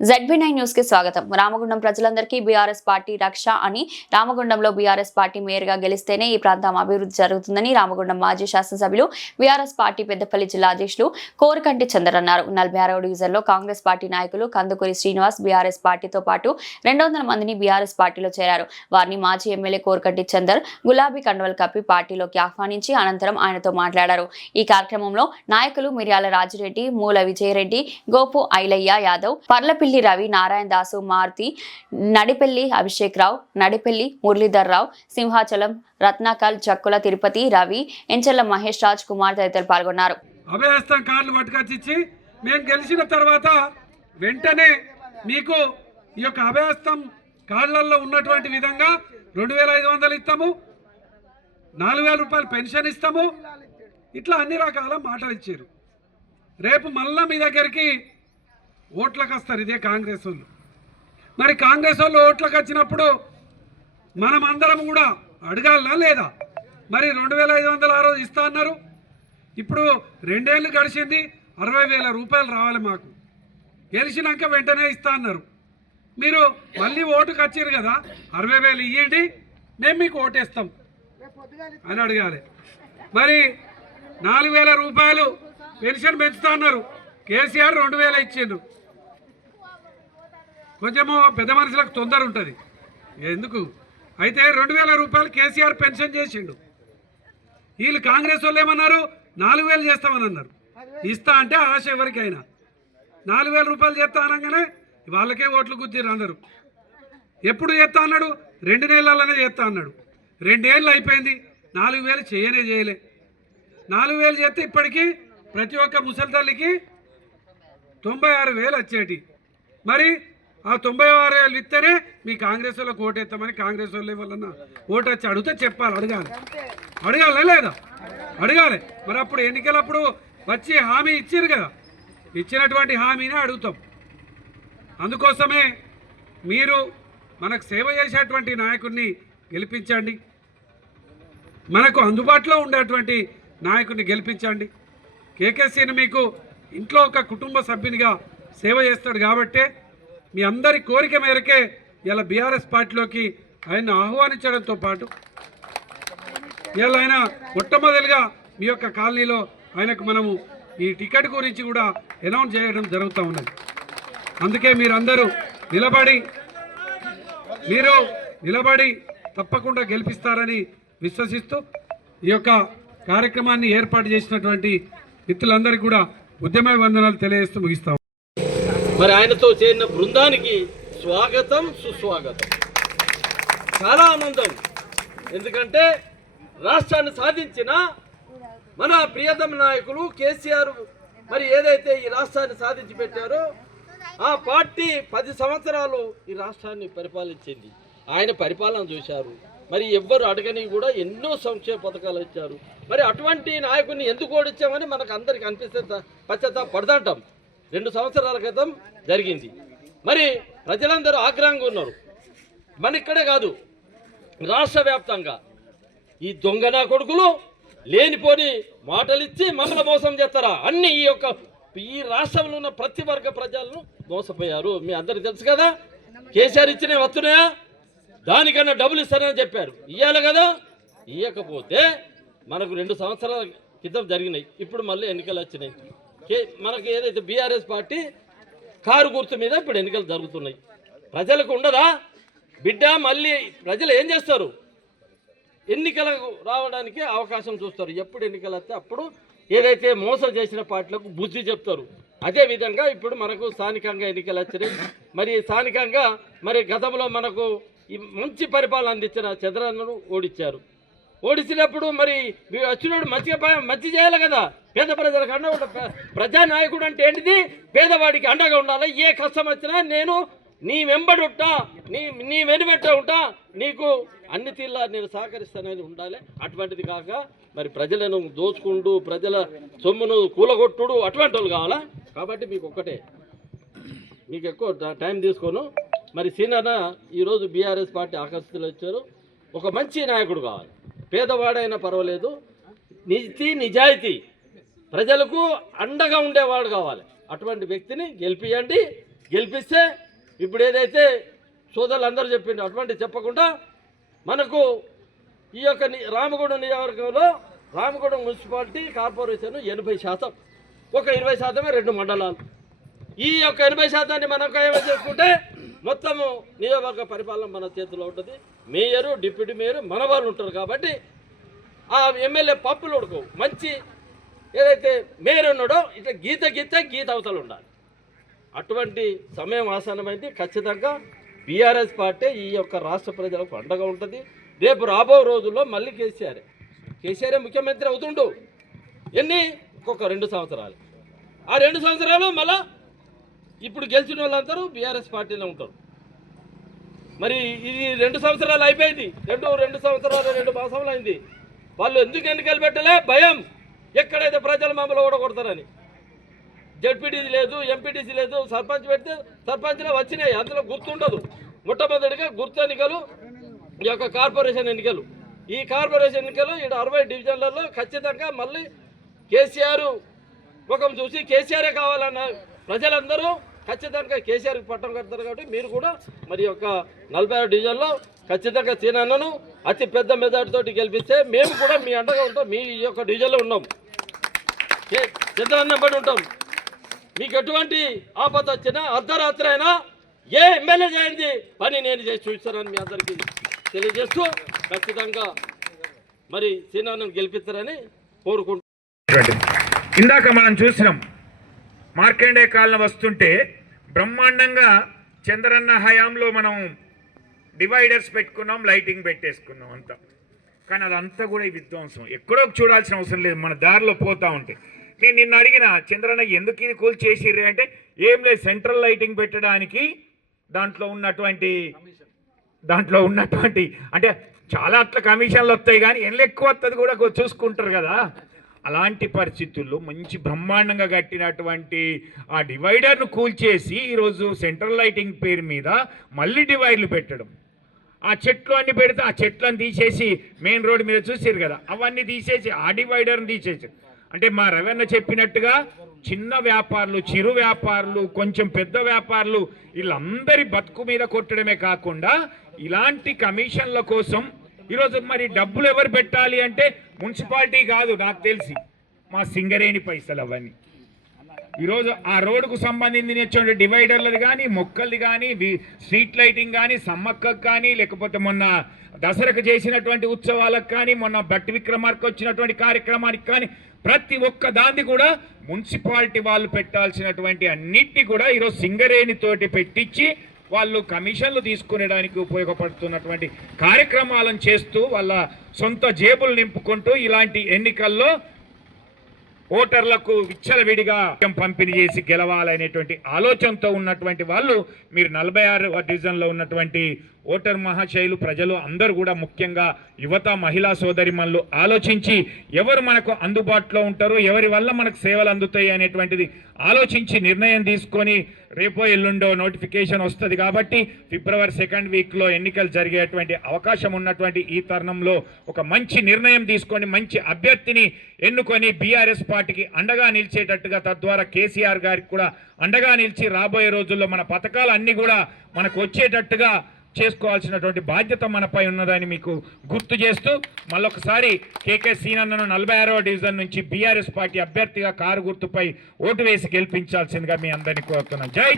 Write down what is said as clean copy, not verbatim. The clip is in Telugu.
ZB9 న్యూస్ కి స్వాగతం. రామగుండం ప్రజలందరికీ బీఆర్ఎస్ పార్టీ రక్ష అని, రామగుండంలో బీఆర్ఎస్ పార్టీ మేయర్గా గెలిస్తేనే ఈ ప్రాంతం అభివృద్ధి జరుగుతుందని రామగుండం మాజీ శాసనసభ్యులు బీఆర్ఎస్ పార్టీ పెద్దపల్లి జిల్లా అధ్యక్షులు కోరకంటి చందర్ అన్నారు. 46వ డివిజన్లో కాంగ్రెస్ పార్టీ నాయకులు కందుకూరి శ్రీనివాస్ బీఆర్ఎస్ పార్టీతో పాటు 200 మందిని బీఆర్ఎస్ పార్టీలో చేరారు. వారిని మాజీ ఎమ్మెల్యే కోరకంటి చందర్ గులాబీ కండువలు కప్పి పార్టీలోకి ఆహ్వానించి అనంతరం ఆయనతో మాట్లాడారు. ఈ కార్యక్రమంలో నాయకులు మిర్యాల రాజిరెడ్డి, మూల విజయరెడ్డి, గోపు ఐలయ్య యాదవ్, పర్లపిల్లి రవి, నారాయణ దాసు, మారుతి, నడిపెల్లి అభిషేక్ రావు, నడిపెల్లి మురళీధర్ రావు, సింహాచలం రత్నాకల్, జక్కుల తిరుపతి, రవి, ఎంచెల్ల మహేష్ రాజ్ కుమార్ తదితరులు పాల్గొన్నారు. అభయహస్తం కార్డులు పట్టుకొచ్చి మేము గెలిచిన తర్వాత వెంటనే మీకు ఈ యొక్క అభయహస్తం కార్డులలో ఉన్నటువంటి విధంగా 2500 ఇస్తాము, 4000 రూపాయలు పెన్షన్ ఇస్తాము, ఇట్లా అన్ని రకాల మాటలు ఇచ్చారు. రేపు మళ్ళా మీ దగ్గరికి ఓట్లకు వస్తారు ఇదే కాంగ్రెస్ వాళ్ళు. మరి కాంగ్రెస్ వాళ్ళు ఓట్లకు వచ్చినప్పుడు మనం అందరం కూడా అడగాలనా లేదా? మరి 2500 ఆ రోజు ఇస్తా అన్నారు, ఇప్పుడు 2 ఏళ్ళు గడిచింది, 60,000 రూపాయలు రావాలి మాకు, గెలిచినాక వెంటనే ఇస్తా అన్నారు. మీరు మళ్ళీ ఓటుకు వచ్చారు కదా, 60,000 ఇవ్వండి, మేము మీకు ఓటేస్తాం అని అడగాలి. మరి 4,000 రూపాయలు పెన్షన్ పెంచుతా అన్నారు, కేసీఆర్ 2,000 ఇచ్చిండు. కొంచెము పెద్ద మనుషులకు తొందర ఉంటుంది ఎందుకు, అయితే 2,000 రూపాయలు కేసీఆర్ పెన్షన్ చేసిండు. వీళ్ళు కాంగ్రెస్ వాళ్ళు ఏమన్నారు, 4,000 చేస్తామని అన్నారు. ఇస్తా అంటే ఆశ ఎవరికైనా 4,000 రూపాయలు చేస్తా అనగానే వాళ్ళకే ఓట్లు గుద్దిరు అందరు. ఎప్పుడు చేస్తా అన్నాడు, 2 నెలలనే చేస్తా అన్నాడు. 2 ఏళ్ళు అయిపోయింది, 4,000 చేయలే. 4,000 చేస్తే ఇప్పటికీ ప్రతి ఒక్క ముసలి తల్లికి 96,000 వచ్చేటి. మరి ఆ 96,000 ఇస్తేనే మీ కాంగ్రెస్ వాళ్ళకి ఓటేస్తామని కాంగ్రెస్ వాళ్ళు వాళ్ళన్నా ఓటు వచ్చి అడిగితే చెప్పాలి, అడగాలి లేదా? అడగాలి. మరి అప్పుడు ఎన్నికలప్పుడు వచ్చి హామీ ఇచ్చారు కదా, ఇచ్చినటువంటి హామీనే అడుగుతాం. అందుకోసమే మీరు మనకు సేవ చేసేటువంటి నాయకుడిని గెలిపించండి, మనకు అందుబాటులో ఉండేటువంటి నాయకుడిని గెలిపించండి. కేకేసీని మీకు ఇంట్లో ఒక కుటుంబ సభ్యునిగా సేవ చేస్తాడు కాబట్టే మీ అందరి కోరిక మేరకే ఇలా బీఆర్ఎస్ పార్టీలోకి ఆయన ఆహ్వానించడంతో పాటు ఇలా ఆయన మొట్టమొదటిగా మీ యొక్క కాలనీలో ఆయనకు మనము ఈ టికెట్ గురించి కూడా అనౌన్స్ చేయడం జరుగుతూ ఉన్నది. అందుకే మీరందరూ నిలబడి తప్పకుండా గెలిపిస్తారని విశ్వసిస్తూ ఈ యొక్క కార్యక్రమాన్ని ఏర్పాటు చేసినటువంటి మిత్రులందరికీ కూడా ఉద్యమాభివందనాలు తెలియజేస్తూ ముగిస్తాం. మరి ఆయనతో చేరిన బృందానికి స్వాగతం, సుస్వాగతం. చాలా ఆనందం, ఎందుకంటే రాష్ట్రాన్ని సాధించిన మన ప్రియతమ నాయకులు కేసీఆర్ మరి ఏదైతే ఈ రాష్ట్రాన్ని సాధించి పెట్టారో ఆ పార్టీ 10 సంవత్సరాలు ఈ రాష్ట్రాన్ని పరిపాలించింది. ఆయన పరిపాలన చూశారు, మరి ఎవ్వరు అడగని కూడా ఎన్నో సంక్షేమ పథకాలు ఇచ్చారు. మరి అటువంటి నాయకుడిని ఎందుకు ఓడించామని మనకు అందరికి అనిపిస్తే పడదంటాం. 2 సంవత్సరాల క్రితం జరిగింది. మరి ప్రజలందరూ ఆగ్రహంగా ఉన్నారు. మన ఇక్కడే కాదు, రాష్ట్ర వ్యాప్తంగా ఈ దొంగ నా కొడుకులు లేనిపోని మాటలిచ్చి మమ్మల్ని మోసం చేస్తారా అన్ని ఈ రాష్ట్రంలో ఉన్న ప్రతి వర్గ ప్రజలను మోసపోయారు. మీ అందరికి తెలుసు కదా, కేసీఆర్ ఇచ్చినవి వస్తున్నాయా, దానికన్నా డబ్బులు ఇస్తారని చెప్పారు, ఇవ్వాలి కదా. ఇవ్వకపోతే మనకు 2 సంవత్సరాల క్రితం జరిగినాయి, ఇప్పుడు మళ్ళీ ఎన్నికలు వచ్చినాయి. మనకు ఏదైతే బీఆర్ఎస్ పార్టీ కారు గుర్తు మీద ఇప్పుడు ఎన్నికలు జరుగుతున్నాయి. ప్రజలకు ఉండదా బిడ్డ? మళ్ళీ ప్రజలు ఏం చేస్తారు, ఎన్నికలకు రావడానికి అవకాశం చూస్తారు. ఎప్పుడు ఎన్నికలు వస్తే అప్పుడు ఏదైతే మోసం చేసిన పార్టీలకు బుద్ధి చెప్తారు. అదేవిధంగా ఇప్పుడు మనకు స్థానికంగా ఎన్నికలు వచ్చినాయి. మరి స్థానికంగా మరి గతంలో మనకు ఈ మంచి పరిపాలన అందించిన చంద్రన్నను ఓడించారు. ఓడించినప్పుడు మరి వచ్చినప్పుడు మంచి చేయాలి కదా, పేద ప్రజలకు అండగా. ప్రజానాయకుడు అంటే ఏంటిది, పేదవాడికి అండగా ఉండాలి. ఏ కష్టం వచ్చినా నేను నీ వెంబడి ఉంటా, నీ వెనుబెట్ట ఉంటా, నీకు అన్ని తీర్లా నేను సహకరిస్తానని ఉండాలి. అటువంటిది కాక మరి ప్రజలను దోచుకుంటూ ప్రజల సొమ్మును కూలగొట్టుడు అటువంటి వాళ్ళు కావాలా? కాబట్టి మీకు ఒక్కటే, మీకు ఎక్కువ టైం తీసుకోను. మరి సీనన్న ఈరోజు బీఆర్ఎస్ పార్టీ ఆకర్షితులు వచ్చారు. ఒక మంచి నాయకుడు కావాలి, పేదవాడైనా పర్వాలేదు, నిజాయితీ ప్రజలకు అండగా ఉండేవాడు కావాలి. అటువంటి వ్యక్తిని గెలిపియండి. గెలిపిస్తే ఇప్పుడు ఏదైతే సోదరులు అందరూ చెప్పిండు అటువంటి చెప్పకుండా మనకు ఈ యొక్క రామగుండం నియోజకవర్గంలో రామగుండం మున్సిపాలిటీ కార్పొరేషన్ 80%, ఒక 20% 2 మండలాలు. ఈ యొక్క 80% మనం ఖాయం చేసుకుంటే మొత్తము నియోజకవర్గ పరిపాలన మన చేతిలో ఉంటుంది. మేయరు, డిప్యూటీ మేయరు మన వాళ్ళు ఉంటారు కాబట్టి ఆ ఎమ్మెల్యే పప్పులు ఉడకవు. మంచి ఏదైతే మేయర్ ఉన్నాడో ఇట్లా గీత అవతలు ఉండాలి. అటువంటి సమయం ఆసన్నమైంది. ఖచ్చితంగా బీఆర్ఎస్ పార్టీ ఈ యొక్క రాష్ట్ర ప్రజలకు అండగా ఉంటుంది. రేపు రాబో రోజుల్లో మళ్ళీ కేసీఆర్ ముఖ్యమంత్రి అవుతుండు. ఒక్కొక్క 2 సంవత్సరాలు. ఆ 2 సంవత్సరాలు మళ్ళా ఇప్పుడు గెలిచిన వాళ్ళందరూ బీఆర్ఎస్ పార్టీలో ఉంటారు. మరి ఇది 2 సంవత్సరాలు అయిపోయింది. 2 సంవత్సరాలు 2 మాసాలు అయింది. వాళ్ళు ఎందుకు ఎన్నికలు పెట్టలే? భయం. ఎక్కడైతే ప్రజలు మమ్మల్ని ఓడగొడతారని. జడ్పీటీసీ లేదు, ఎంపీటీసీ లేదు. సర్పంచ్ పెడితే సర్పంచ్లో వచ్చినాయి, అందులో గుర్తుండదు. మొట్టమొదటిగా గుర్తు ఎన్నికలు ఈ యొక్క కార్పొరేషన్ ఎన్నికలు. ఈ కార్పొరేషన్ ఎన్నికలు 60 డివిజన్లలో ఖచ్చితంగా మళ్ళీ కేసీఆర్ ముఖం చూసి కేసీఆరే కావాలన్న ప్రజలందరూ ఖచ్చితంగా కేసీఆర్కి పట్టం కడతారు. కాబట్టి మీరు కూడా మరి యొక్క 46 డివిజన్లో ఖచ్చితంగా సీనన్నను అతి పెద్ద మెజార్టీతో గెలిపిస్తే మేము కూడా మీ అండగా ఉంటాం. మీ యొక్క డివిజన్లో ఉన్నాం, పెద్ద పడి ఉంటాం. మీకు ఎటువంటి ఆపద వచ్చినా అర్ధరాత్రి అయినా ఏ ఎమ్మెల్యే చేయండి పని నేను చేసి చూపిస్తానని మీ అందరికీ తెలియజేస్తూ ఖచ్చితంగా మరి సీనన్నను గెలిపిస్తారని కోరుకుంటున్నాం. ఇందాక మనం చూసినాం మార్కండే కాలన వస్తుంటే బ్రహ్మాండంగా చంద్రన్న హయాంలో మనం డివైడర్స్ పెట్టుకున్నాం, లైటింగ్ పెట్టేసుకున్నాం అంతా. కానీ అదంతా కూడా ఈ విధ్వంసం. ఎక్కడో చూడాల్సిన అవసరం లేదు, మన దారిలో పోతూ ఉంటే. నేను నిన్ను అడిగిన చంద్రన్న ఎందుకు ఇది కూల్ చేసిర్రు అంటే ఏం లేదు, సెంట్రల్ లైటింగ్ పెట్టడానికి దాంట్లో ఉన్నటువంటి అంటే చాలా అట్లా కమిషన్లు వస్తాయి కానీ ఎన్ని ఎక్కువ వస్తుంది కూడా చూసుకుంటారు కదా. అలాంటి పరిస్థితుల్లో మంచి బ్రహ్మాండంగా కట్టినటువంటి ఆ డివైడర్ను కూల్చేసి ఈరోజు సెంట్రల్ లైటింగ్ పేరు మీద మళ్ళీ డివైడర్లు పెట్టడం. ఆ చెట్లు అన్ని పెడితే ఆ చెట్లను తీసేసి మెయిన్ రోడ్డు మీద చూసారు కదా, అవన్నీ తీసేసి ఆ డివైడర్ని తీసేసి. అంటే మా రవణ చెప్పినట్టుగా చిన్న వ్యాపారులు, చిరు వ్యాపారులు, కొంచెం పెద్ద వ్యాపారులు వీళ్ళందరి బతుకు మీద కొట్టడమే కాకుండా ఇలాంటి కమిషన్ల కోసం ఈరోజు మరి డబ్బులు ఎవరు పెట్టాలి అంటే మున్సిపాలిటీ కాదు, నాకు తెలిసి మా సింగరేణి పైసలు అవన్నీ. ఈరోజు ఆ రోడ్డుకు సంబంధించిన డివైడర్లు కానీ, మొక్కలు కానీ, స్ట్రీట్ లైటింగ్ కానీ, సమ్మక్కకు కానీ, లేకపోతే మొన్న దసరాకు చేసినటువంటి ఉత్సవాలకు కానీ, మొన్న బట్టి విక్రమార్కు వచ్చినటువంటి కార్యక్రమానికి కానీ ప్రతి ఒక్క దాన్ని కూడా మున్సిపాలిటీ వాళ్ళు పెట్టాల్సినటువంటి అన్నిటినీ కూడా ఈరోజు సింగరేణితోటి పెట్టించి వాళ్ళు కమిషన్లు తీసుకునేడానికి ఉపయోగపడుతున్నటువంటి కార్యక్రమాలను చేస్తూ వాళ్ళ సొంత జేబులు నింపుకుంటూ ఇలాంటి ఎన్నికల్లో ఓటర్లకు విచ్చలవిడిగా పంపిణీ చేసి గెలవాలనేటువంటి ఆలోచనతో ఉన్నటువంటి వాళ్ళు మీరు 46వ డివిజన్లో ఉన్నటువంటి ఓటర్ మహాశైలు ప్రజలు అందరూ కూడా ముఖ్యంగా యువత మహిళా సోదరిమణులు ఆలోచించి ఎవరు మనకు అందుబాటులో ఉంటారో, ఎవరి వల్ల మనకు సేవలు అందుతాయి అనేటువంటిది ఆలోచించి నిర్ణయం తీసుకొని రేపో ఎల్లుండో నోటిఫికేషన్ వస్తుంది. కాబట్టి ఫిబ్రవరి 2nd వీక్లో ఎన్నికలు జరిగేటువంటి అవకాశం ఉన్నటువంటి ఈ తరుణంలో ఒక మంచి నిర్ణయం తీసుకొని మంచి అభ్యర్థిని ఎన్నుకొని బీఆర్ఎస్ పార్టీకి అండగా నిలిచేటట్టుగా, తద్వారా కేసీఆర్ గారికి కూడా అండగా నిలిచి రాబోయే రోజుల్లో మన పథకాలు అన్నీ కూడా మనకు వచ్చేటట్టుగా చేసుకోవాల్సినటువంటి బాధ్యత మనపై ఉన్నదని మీకు గుర్తు చేస్తూ మళ్ళొకసారి కేకే సీనన్నను 46వ డివిజన్ నుంచి బీఆర్ఎస్ పార్టీ అభ్యర్థిగా కారు గుర్తుపై ఓటు వేసి గెలిపించాల్సిందిగా మీ అందరినీ కోరుతున్నాను. జై